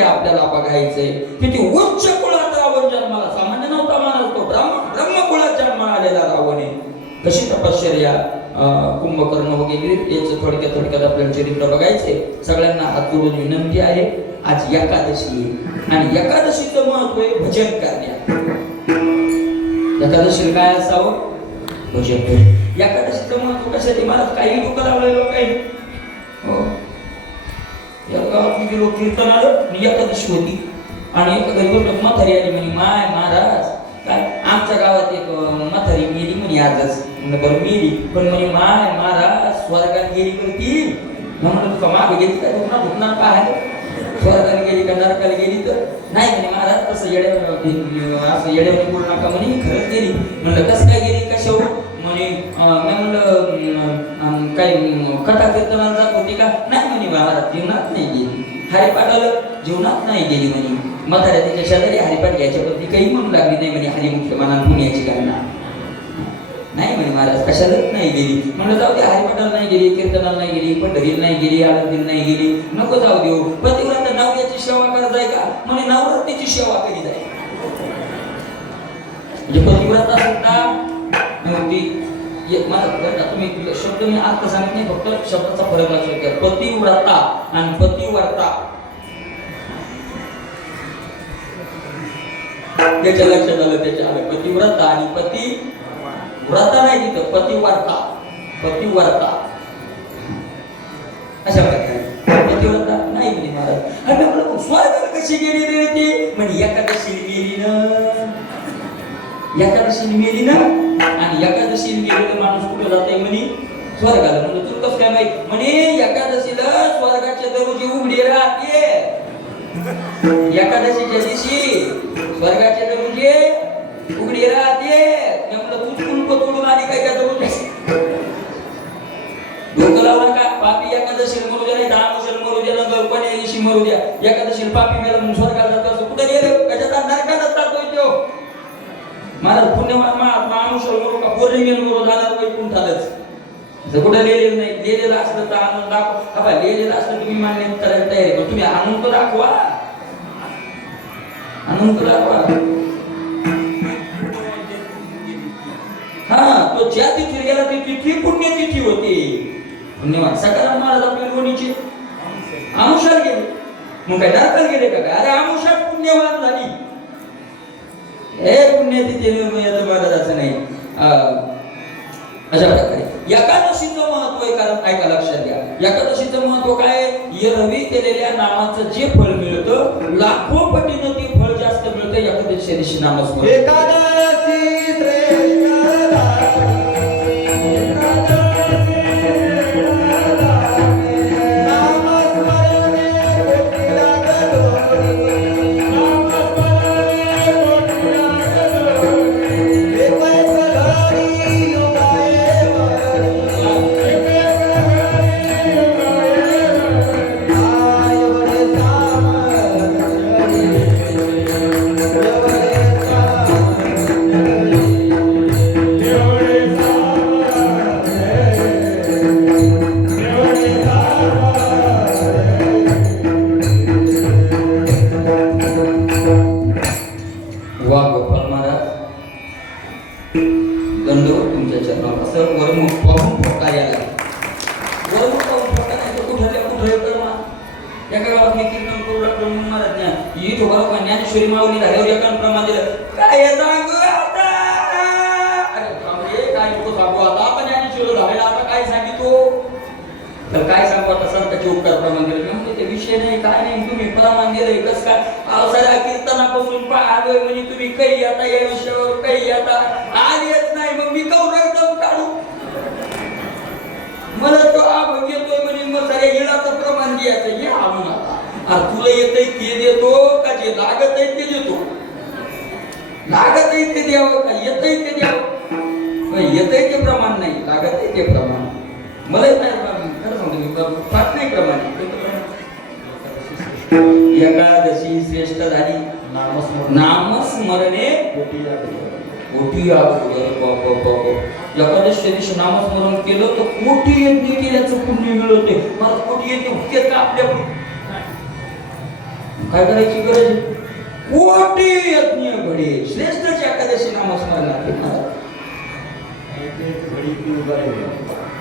आपल्याला बघायचंय? किती उच्च कुळात रावण जन्माला सामान्य नव्हता माणूस तो ब्रह्म ब्रह्म कुळात जन्माला आलेला रावण. आहे कशी तपश्चर्या कुंभकर्ण वगैरे याचं थोडक्यात थोडक्यात आपल्याला चरित्र बघायचे सगळ्यांना हात जोडून विनंती आहे आज एकादशी आणि एकादशीचं महत्त्व आहे भजन करण्या एकादशी काय असावं? भजन. एकादशीचं महत्त्व कशासाठी? महाराज काही लोक लावलेलं काही हो. या गावात गेलो कीर्तन आलं आणि एकादशी होती. आणि एका म्हातारी आली म्हणे माय महाराज काय आमच्या गावात एक म्हातारी मेली म्हणे आजच. बरं मेली. पण म्हणे माय महाराज स्वर्गात गेली पण ती. तुका मागे गेली का? दुखणार दुखणार काय स्वर्गात गेली का? नरकाला गेली तर. नाही म्हणे महाराज तसं येड्या असं येड्यावर बोलू नका म्हणे खरंच गेली. म्हणलं कसं काय गेली? कशावर? म्हणे मी म्हणलं काय कथा कीर्तनाला जात होती का? नाही म्हणे महाराज जीवनात नाही गेली. हरिपाठाला जीवनात नाही गेली म्हणे. म्हाताऱ्या तिच्या शेजारी हरिपाठ घ्यायच्या काही म्हणू लागली नाही म्हणे हरिमुख्य मनात यायची गणना नाही म्हणे महाराज कशालाच नाही गेली. म्हणलं जाऊ दे हरिपाठाला नाही गेली कीर्तनाला नाही गेली पंढरीला नाही गेली आळंदीला नाही गेली. नको जाऊ देऊ. पतिव्रता नवऱ्याची सेवा करत जाय का? म्हणे नवरात्रीची सेवा करीत जाय. म्हणजे पतिव्रता सुद्धा नव्हती. तुम्ही शब्द मी आता सांगत नाही फक्त शब्दाचा फरक लक्षात घ्या. पतिव्रता आणि पतिव्रता त्याच्या लक्षात आलं त्याच्या आलं. पतिव्रता आणि पती व्रता नाही तिथं पतिव्रता पतिव्रता अशा प्रकारे. पतिव्रता नाही म्हणे महाराज. आणि म्हणलं स्वर्गाला कशी गेली रे ती? म्हणजे एकादशी गेली ना एकादशीने मेली ना आणि एकादशीने गेलेलं माणूस कुठं जाते म्हणे? स्वर्गाला. म्हणजे तू कसं काय माहीत? म्हणे एकादशीला स्वर्गाचे दरवाजे उघडे राहते. एकादशीच्या दिवशी स्वर्गाचे दरवाजे उघडे राहते. म्हणलं तू कुंक तोडून आली काय काय दरवाजे डोकं लावू का पापी एकादशी मरू द्या नाही दहा मरू द्या नंतर कोण्या दिवशी मरू द्या. एकादशी पापी मेला म्हणून स्वर्गाला जातो असं कुठं गेलं कशाचा नरकाला जातोय तो? माझा पुण्यवान माणूस अनुसर करू का पौर्णिमेला जाणार वैकुंठालच जर कुठं लिहिलेलं नाही लिहिलेलं असलं तर आणून दाखवा. हा लिहिलेलं असलं तुम्ही मान्य करायला तयार आहे. पण तुम्ही आणून तर दाखवा. आणून तर दाखवा. हा तो ज्या तिथी गेला ती तिथी पुण्यतिथी होती. पुण्यवान. सकाराम महाराज आपल्या लोणीचे. आमुषात गेले. मग काय दाखल गेले का काय? अरे आमुषात पुण्यवान झाली. हे पुण्यतिथी निर्णयाचं महाराजाचं नाही. अशा प्रकारे. एकादशीचं महत्त्व आहे कारण काय का लक्षात घ्या. एकादशीचं महत्त्व काय? आहे? केलेल्या नामाचं जे फळ मिळतं लाखो पटीनं ते फळ जास्त मिळतं एकादशी दिवशी नामस्मरण. एकादशी आता संतांचे म्हणजे प्रमाण ते विषय नाही काय नाही तुम्ही प्रमाण दिलंय कसं काय पावसाळ्या कीर्तनापासून पाहलोय म्हणजे तुम्ही. काही आता या विषयावर काही आता येत नाही मग मी कौर एकदम काढू? मला तो आभ येतोय म्हणजे मग सगळ्या येण्याचं प्रमाण द्यायचं हे आणून आता तुला येतंय ते देतो का जे लागत आहे ते देतो? लागत आहे ते द्यावं का? येतंय ते द्यावं? येतंय ते प्रमाण नाही लागत आहे ते प्रमाण. मला एकादशी श्रेष्ठ झाली. नामस्मरणे. कोटी एकादशी दिवशी नामस्मरण केलं तर कोटी यज्ञ केल्याचं पुण्य मिळवते. मला कोटी यज्ञ होते का आपल्या काय करायची गरज? कोटी यज्ञ घडे. श्रेष्ठची एकादशी नामस्मरण लागते महाराज.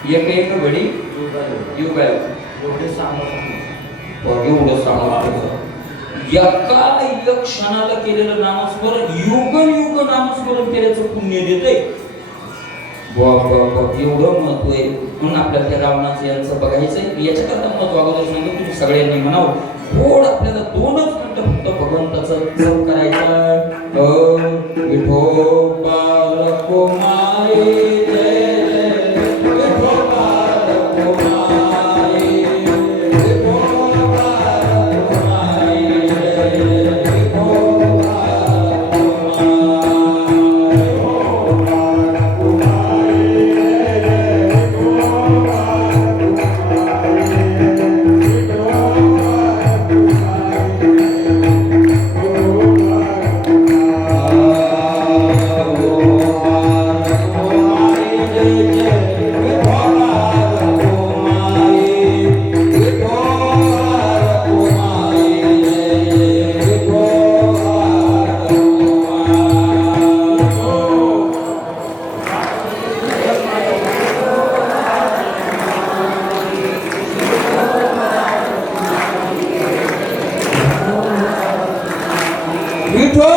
एक एक घडी एवढं एका एक क्षणाला केलेलं नामस्मरण युग युग नामस्मरण केल्याचं पुण्य देते एवढं महत्त्व आहे. म्हणून आपल्याला त्या रावणाचं यांचं बघायचंय. याच्याकरता महत्त्व अगोदर सांगतो. तुम्ही सगळ्यांनी म्हणावं. गोड आपल्याला दोनच मिनिटं फक्त भगवंताचं करायचं विठोबा Muito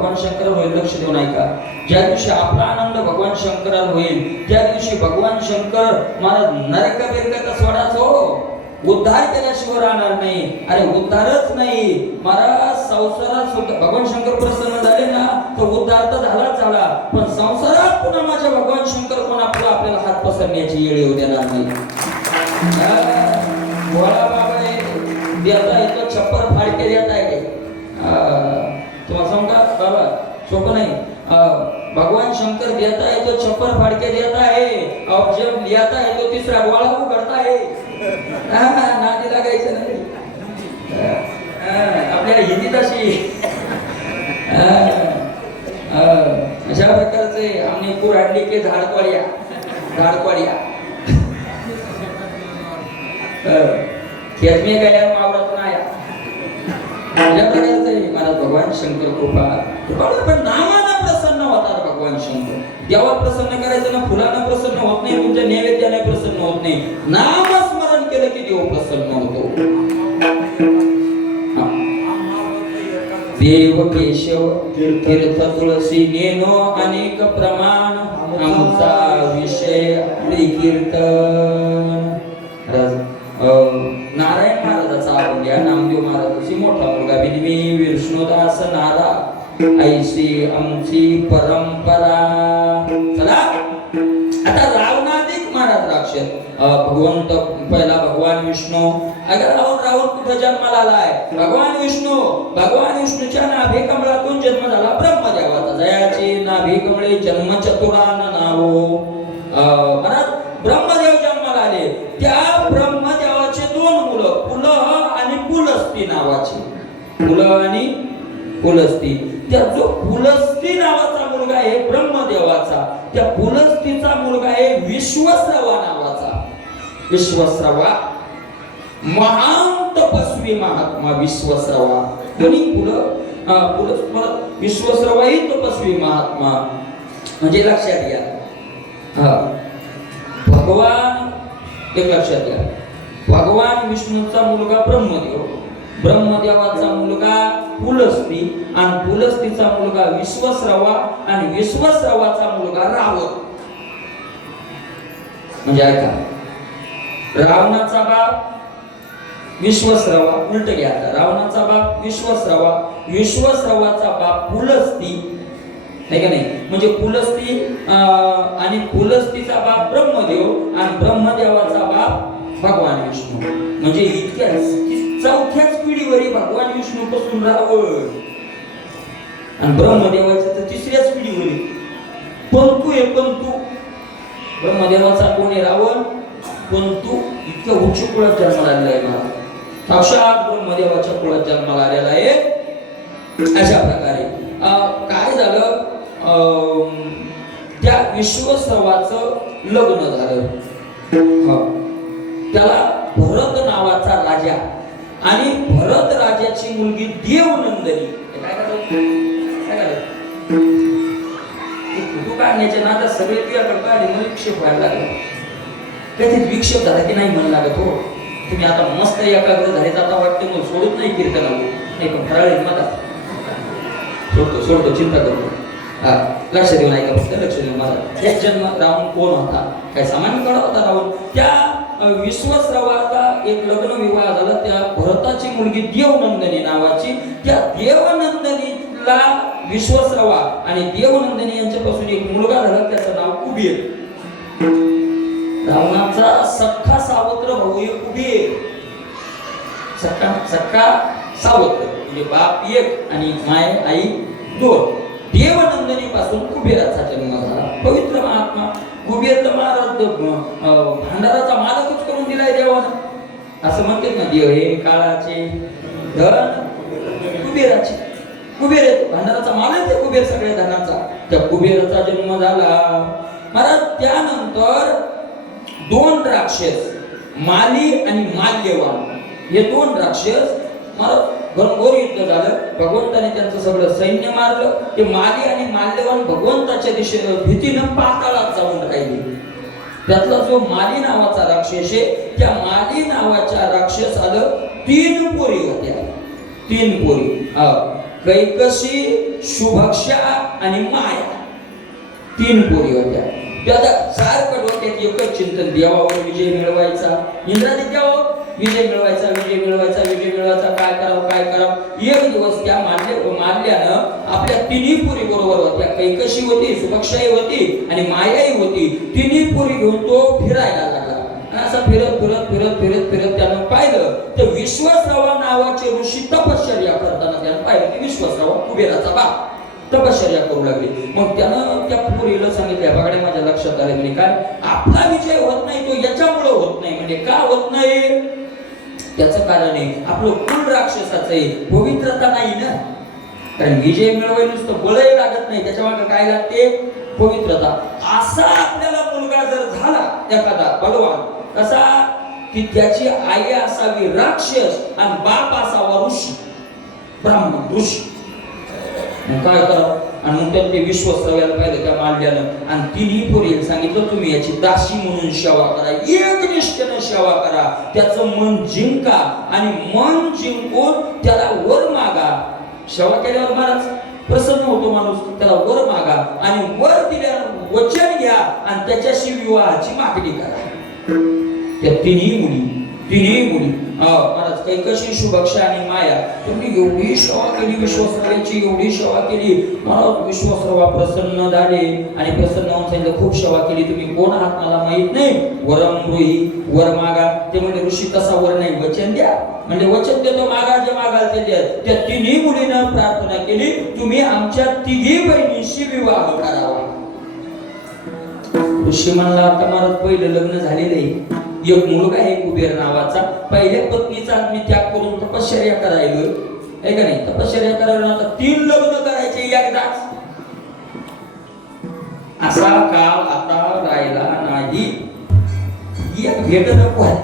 भगवान शंकरावर होईल लक्ष देऊन ऐका. ज्या दिवशी आपला आनंद भगवान शंकरावर होईल त्या दिवशी भगवान शंकर मला नरक बिरकाचा सोडाच हो उद्धार केल्याशिवाय राहणार नाही. अरे उद्धारच नाही. मला संसारात सुद्धा भगवान शंकर प्रसन्न झाले ना तर उद्धार तर झालाच झाला. पण संसारात पुन्हा माझ्या भगवान शंकर कोण आपला आपल्याला हात पसरण्याची येळ येऊ देणार नाही. बाबा देता येतो छप्पर फाडके देता आहे तुम्हाला सांगू का? बाबा सोपं नाही. भगवान शंकर देता है तो छप्पर फाड़ के देता है और जब लियाता है तो तीसरा ग्वाला को करता है हा, नादी लागायचं नाही अं, आपल्याला हिंदीत अशी अं, अं, अशा प्रकारचे आमने कुऱ्हाडली के झाडकोळ्या झाडकोळ्या खेत में गया मावरत मावरात आया भगवान शंकर कृपा. पण नामाला प्रसन्न होतात भगवान शंकर. देवा प्रसन्न करायचं ना फुलांना प्रसन्न होत नाही तुमच्या नैवेद्याला प्रसन्न होत नाही. नामस्मरण केलं की देव प्रसन्न होतो. देव केशव तीर्थ तुळसी नेनो अनेक प्रमाण. आमचा विषय आपले कीर्तन. नारायण महाराजाचा आपण घ्या नामदेव महाराजाची मोठा मुलगा विनवी विष्णुदास नारा. ऐशी आमची परंपरा. चला. आता रावणाधिक महाराज राक्षस. भगवंत पहिला भगवान विष्णू. अगर रावण रावण कुठं जन्माला आलाय? भगवान विष्णू भगवान विष्णूच्या नाभी कमळातून जन्म झाला ब्रह्मदेवाचा. जयाची नाभी कमळे जन्म चतुरान नावो महाराज ब्रह्म आणि पुलस्ती त्या जो पुलस्ती नावाचा मुलगा आहे ब्रह्मदेवाचा त्या पुलस्तीचा मुलगा आहे विश्वस्रवा नावाचा. विश्वस्रवा. महान तपस्वी महात्मा विश्वस्रवा. कोणी पुल अं, पुल परत तपस्वी महात्मा. म्हणजे लक्षात घ्या. हा. भगवान एक लक्षात घ्या. भगवान विष्णूचा मुलगा ब्रह्मदेव. ब्रह्मदेवाचा मुलगा पुलस्ती आणि पुलस्तीचा मुलगा विश्वस्रवा आणि विश्वस्रवाचा मुलगा रावण. म्हणजे ऐका रावणाचा बाप विश्वस्रवा उलट घ्या रावणाचा बाप विश्वस्रवा विश्वस्रवाचा बाप पुलस्ती नाही का नाही? म्हणजे पुलस्ती अं, आणि पुलस्तीचा बाप ब्रह्मदेव आणि ब्रह्मदेवाचा बाप भगवान विष्णू. म्हणजे इतक्या चौथ्याच पिढीवरी भगवान विष्णू पासून रावण आणि ब्रह्मदेवाच्या तर तिसऱ्याच पिढीवरी पंतू आहे पंतू. ब्रह्मदेवाचा कोण रावण पंतू. इतक्या उच्च कुळात जन्माला आलेला आहे मला साक्षात ब्रह्मदेवाच्या कुळात जन्माला आलेला आहे. अशा प्रकारे. अं, काय झालं? अं, त्या विश्वसर्वाचं लग्न झालं. त्याला भरत नावाचा राजा आणि भरत राजाची मुलगी देवनंदनी. काय काय फोटो काढण्याच्या नादात सगळे काढले मला विक्षेप व्हायला लागला. कधी विक्षेप झाला की नाही म्हणू लागत हो. तुम्ही आता मस्त एकाग्र झाले आता वाटते मग सोडत नाही कीर्तनाला नाही पण फराळ मला सोडतो सोडतो चिंता करतो हा लक्ष देऊन ऐका फक्त लक्ष देऊन मला एक जन्म रावण कोण होता? काय सामान्य कळा होता रावण त्या विश्वास विश्वस्रवाचा एक लग्न विवाह झाला त्या स्वतःची मुलगी देवनंदनी नावाची त्या देवनंदनीला विश्वस्रवा. आणि देवनंदनी यांच्यापासून एक मुलगा झाला त्याचं नाव कुबेर. रावणाचा सख्खा सावत्र भाऊ एक कुबेर. सख्खा सख्खा सावत्र. म्हणजे बाप एक आणि माय आई दोन. देवनंदनी पासून कुबेराचा जन्म झाला. पवित्र महात्मा कुबेर तर महाराज अं, भांडाराचा मालक असं म्हणतात ना देव हे काळाचे धन कुबेराचे. कुबेर येतो भांडाराचा मालक आहे कुबेर सगळ्या धनाचा त्या कुबेराचा जन्म झाला. महाराज त्यानंतर दोन राक्षस माली आणि माल्यवान हे दोन राक्षस मला घनघोर युद्ध झालं. भगवंताने त्यांचं सगळं सैन्य मारलं. ते माली आणि माल्यवान भगवंताच्या दिशेनं भीतीनं पाताळात जाऊन राहिले. त्यातला जो माली नावाचा राक्षस आहे त्या माली नावाच्या राक्षसाला तीन पोरी होत्या. तीन पोरी. कैकशी शुभक्षा आणि माया. तीन पोरी होत्या. त्या आता सारखं डोक्यात एकच चिंतन देवावर विजय मिळवायचा. इंद्राने देवावर विजय मिळवायचा विजय मिळवायचा विजय मिळवायचा. काय करावं काय करावं? एक दिवस त्या मानले मानल्यानं आपल्या तिन्ही पुरी बरोबर होत्या. कैकशी होती सुभक्षाही होती आणि मायाही होती. तिन्ही पुरी घेऊन तो फिरायला लागला. आणि असं फिरत फिरत फिरत फिरत फिरत त्यानं पाहिलं तर विश्वासरावा नावाचे ऋषी तपश्चर्या करताना त्यानं पाहिलं की विश्वासरावा कुबेराचा बाप तपश्चर्या करू लागली. मग त्यानं त्या पुरीला सांगितलं बघाडे माझ्या लक्षात आले म्हणजे काय? आपला विजय होत नाही तो याच्यामुळे होत नाही. म्हणजे का होत नाही? त्याचं कारण आहे आपलं कुल राक्षसाचं आहे पवित्रता नाही ना? कारण विजय मिळवाय नुसतं बळही लागत नाही. त्याच्यामागे काय लागते? पवित्रता. असा आपल्याला मुलगा जर झाला एखादा बलवान कसा की त्याची आई असावी राक्षस आणि बाप असावा ऋषी ब्राह्मण ऋषी. काय करावं? आणि मग त्यात ते विश्वस्तव्याला पाहिलं त्या मांडल्यानं आणि तिन्ही पोरीला सांगितलं तुम्ही याची दासी म्हणून सेवा करा एक निष्ठेनं सेवा करा. त्याचं मन जिंका आणि मन जिंकून त्याला वर मागा. सेवा केल्यावर महाराज प्रसन्न होतो माणूस त्याला वर मागा आणि वर दिल्यावर वचन घ्या आणि त्याच्याशी विवाहाची मागणी करा. त्या तिन्ही मुली तिन्ही मुली महाराज कैकशी शुभक्षा आणि माया. तुम्ही एवढी सेवा केली विश्वासरावाची एवढी सेवा केली. महाराज विश्वासरावा प्रसन्न झाले आणि प्रसन्न होऊन सांगितलं खूप सेवा केली तुम्ही. कोण आहात मला माहीत नाही. वरम रोही वर मागा. ते म्हणजे ऋषी तसा वर नाही. वचन द्या. म्हणजे वचन देतो मागा जे मागाल ते द्या. त्या तिन्ही मुलीनं प्रार्थना केली तुम्ही आमच्या तिघी बहिणीशी विवाह करावा. ऋषी म्हणला आता महाराज पहिलं लग्न झालेलं आहे. एक मुलगा आहे कुबेर नावाचा. पहिल्या पत्नीचा मी त्याग करून तपश्चर्या करायलो. आहे का नाही? तपश्चर्या करायला आता तीन लग्न करायचे एकदाच. असा काळ आता राहिला नाही. एक भेट नको आहे.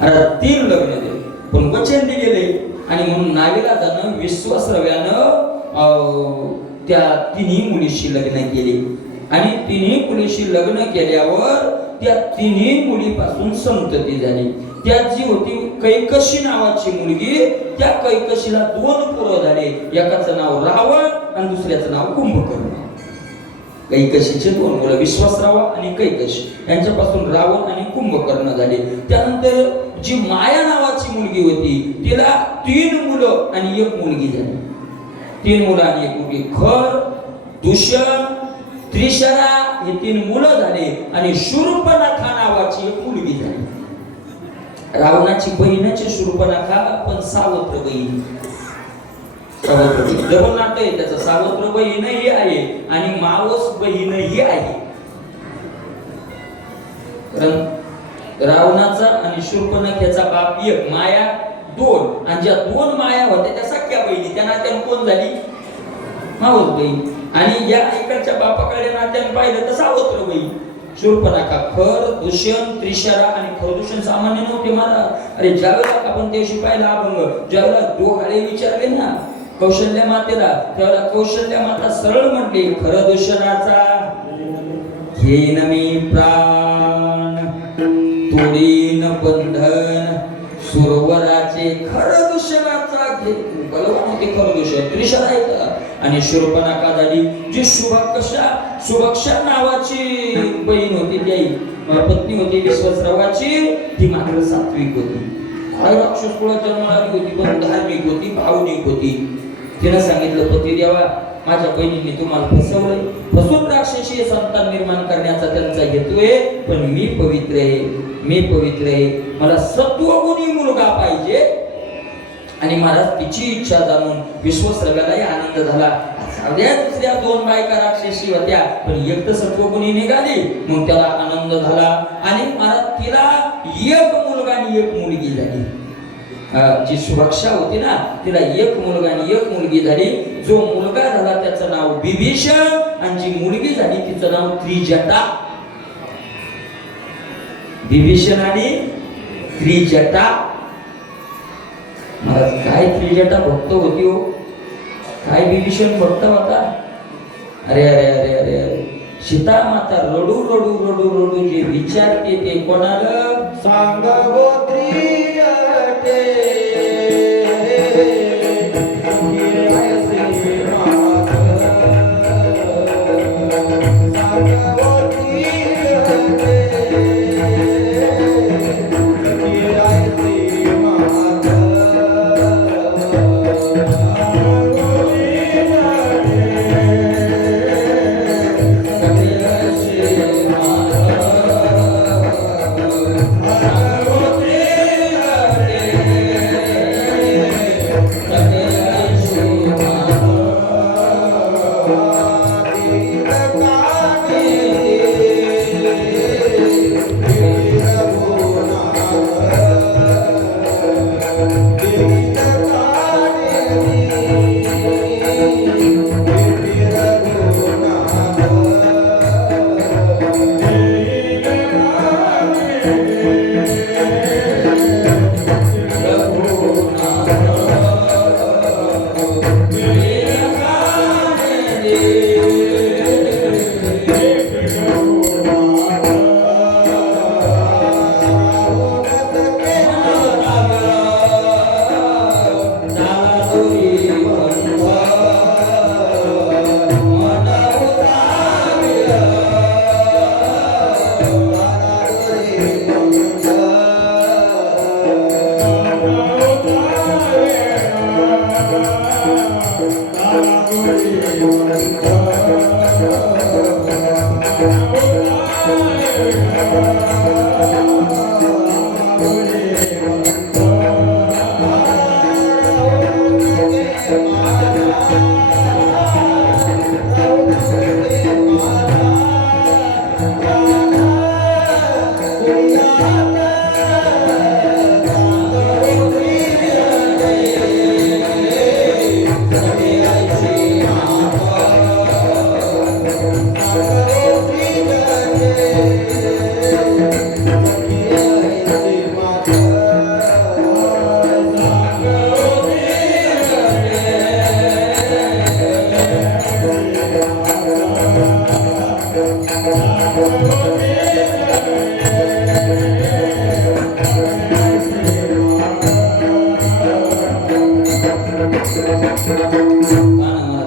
अरे तीन लग्न दिले. पण वचन दिलेले. आणि म्हणून नावेला जाणं विश्वासरव्यानं त्या तिन्ही मुलीशी लग्न केले. आणि तिन्ही मुलीशी लग्न केल्यावर त्या तिन्ही मुलीपासून संतती झाली. त्यात जी होती कैकशी नावाची मुलगी त्या कैकशीला दोन पोरं झाले. एकाचं नाव रावण आणि दुसऱ्याचं नाव कुंभकर्ण. कैकशीचे दोन मुलं विश्वासराव आणि कैकशी. यांच्यापासून रावण आणि कुंभकर्ण झाले. त्यानंतर जी माया नावाची मुलगी होती तिला तीन मुलं आणि एक मुलगी झाली. तीन मुलं आणि एक मुलगी. खर दूषण त्रिशरा हे तीन मुलं झाले आणि शूर्पणखा नावाची एक मुलगी झाली. रावणाची बहिणाची शूर्पणखा पण सावत्र बहीण. डबल नातं आहे त्याचं. सावत्र बहीणही आहे आणि मावस बहीणही आहे. कारण रावणाचा आणि शूर्पणखेचा बाप एक माया दोन. आणि ज्या दोन माया होत्या त्या सख्या बहिणी. त्या नात्यानं कोण झाली? मावस बहीण. आणि या इकडच्या बापाकडे नात्याने पाहिलं तर सावत्र बाई. शूर्पणखा खर दूषण त्रिशरा आणि खरदूषण सामान्य नव्हते मला अरे ज्यावेळेला आपण त्याशी पाहिला अभंग ज्यावेळेला दोघाले विचारले ना कौशल्य मातेला त्यावेळेला कौशल्य माता सरळ म्हटली खर दूषणाचा घेन मी प्राण तोडीन बंधन सुरवराचे खर दूषणाचा घे बलवान होते खर दूषण त्रिशरा येतं आणि शूर्पणखा झाली जी सुभक्षा सुभक्षा नावाची बहीण होती ती आई पत्नी होती विश्वासरावाची ती मात्र सात्विक होती. राक्षस कुळात जन्माला होती पण धार्मिक होती भावनिक होती. तिनं सांगितलं पती देवा माझ्या बहिणीने तुम्हाला फसवलं फसून राक्षसीय संतान निर्माण करण्याचा त्यांचा हेतू आहे पण मी पवित्र आहे. मी पवित्र आहे. मला सत्वगुणी मुलगा पाहिजे आणि महाराज तिची इच्छा जाणून विश्वसर्गालाही आनंद झाला. साध्या दुसऱ्या दोन बायका राक्षसी होत्या पण एक तर सत्वगुणी निघाली मग त्याला आनंद झाला. आणि महाराज तिला एक मुलगा आणि एक मुलगी झाली. जी सुरक्षा होती ना तिला एक मुलगा आणि एक मुलगी झाली. जो मुलगा झाला त्याचं नाव बिभीषण आणि जी मुलगी झाली तिचं नाव त्रिजटा. बिभीषण आणि त्रिजटा. महाराज काय त्रिजटा भक्त होती हो काय विभीषण भक्त होता अरे अरे अरे अरे अरे. सीता माता रडू रडू रडू रडू जे विचारते ते कोणाला? सांगवो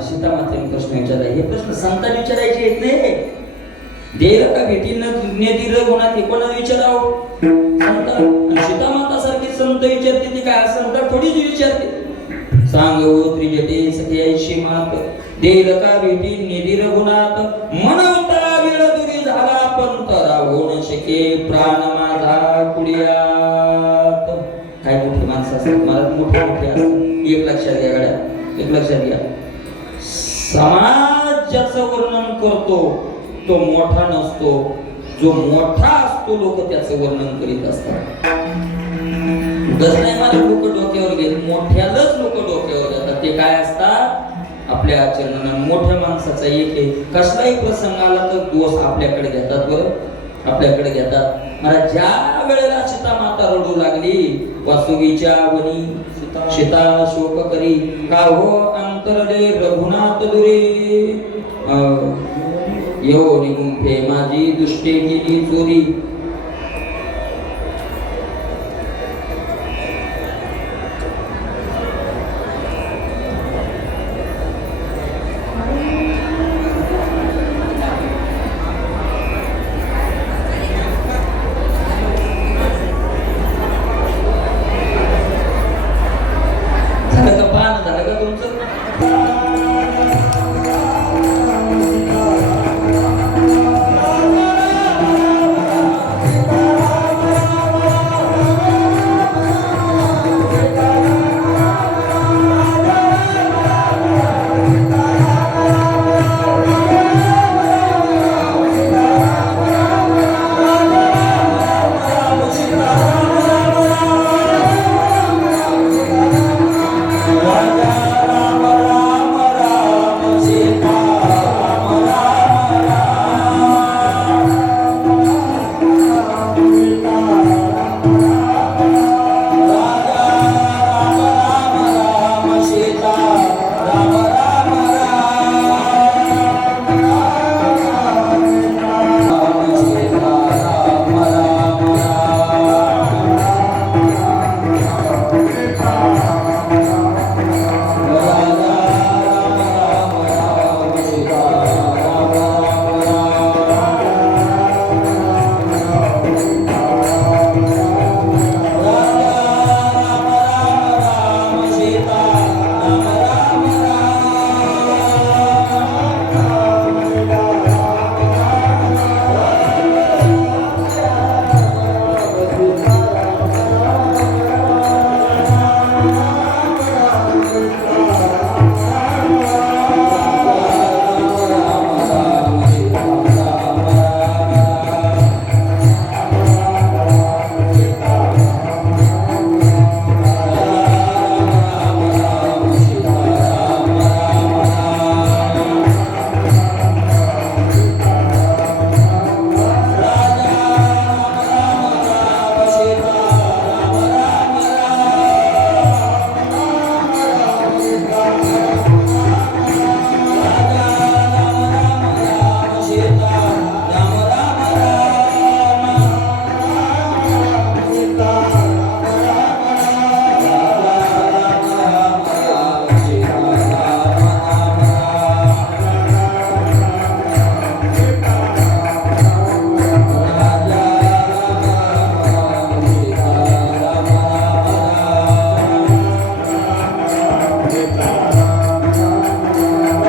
सीतामातेने प्रश्न विचारला हे प्रश्न संतांनी विचारायचे येत नाही देर का भेटीनं हे कोणाला विचारावं? संत सीतामाता सारखी संत विचारते ती काय? संत थोडीच विचारते. सांग त्रिजटे मात देर का भेटी गुणात? वेळ दुरी झाला पंत शके प्राण माझा कुडियात. काय मोठी माणसं असतात? मला मोठे मोठे असतात. एक लक्षात घ्या गड्या. एक लक्षात घ्या. समाज ज्याचं वर्णन करतो तो मोठा नसतो. जो मोठा असतो लोक त्याचं वर्णन करीत असतात. नाही मला लोक डोक्यावर घेत मोठ्यालाच लोक डोक्यावर घेतात. ते काय असतात? आपल्या आचरणानं. मोठ्या माणसाचा एक आहे. कसलाही प्रसंग आला तर दोष आपल्याकडे घेतात बरं. आपल्याकडे घेतात. मला ज्या वेळेला सीता माता रडू लागली वासुगीच्या वनी सीता शोक करी. का हो अंतरले रघुनाथ दुरे? अं, यो निगुंफे माझी दुष्टे केली चोरी.